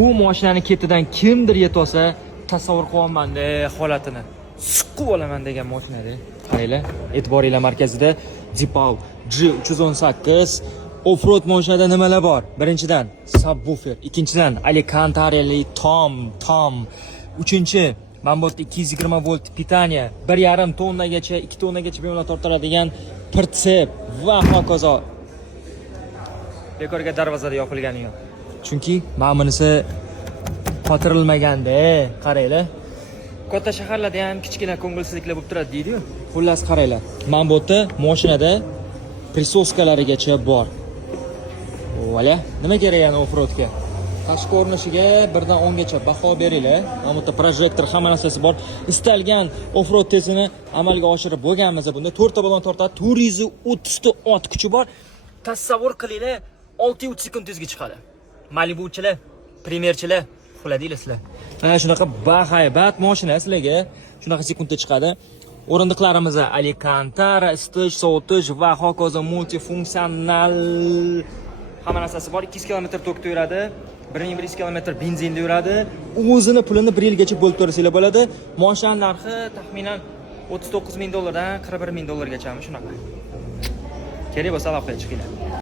bu mashinani ketidan kimdir yetolsa, tasavvur qilyapman-da holatini. Siqib olaman degan mashinada. Qaranglar, e'tiboringlar markazida Deepal G318 offroad mashinada nimalar bor? Birinchidan subwoofer, ikkinchidan Alcantarali tom. Uchinchi, mana bu 220 volt pitaniya, 1,5 tonnagacha, 2 tonnagacha bemalol tortiladigan pritsep va hokazo. Bekorga darvozada yopilgani yo'q. Chunki mana bunisi qotirilmaganda, qaranglar. Katta shaharlarda ham kichkina ko'ngilsizliklar bo'lib turadi deydi-ku. Xullas qaranglar. Mana bu yerda mashinada prisoskalarigacha bor. Vola, nima kerak yana offroadga? Tashqi ko'rinishiga 1 dan 10 gacha baho beringlar. Mana bu yerda projektor, hamma narsasi bor. Istalgan offroad testini amalga oshirib bo'lganmiz. Bunda 4 ta balon tortadi, 430 ta ot kuchi bor. Tasavvur qilinglar, 6,3 sekund tezga chiqadi. Malibuchilar, Premierchilar, xuladinglar sizlar. Mana shunaqa bahaybat mashina sizlarga shunaqa sekundda chiqadi. O'rindiqlarimiz Alcantara, isitish, sovutish va hokazo multifunksional hamma narsasi bor. 200 km tokda yuradi, 1100 km benzinda yuradi. O'zini pulini 1 yilgacha bo'lib to'lasanglar bo'ladi. Mashina narxi taxminan $39,000 dan $41,000 gacha shunaqa. Kerak bo'lsa aloqaga chiqinglar.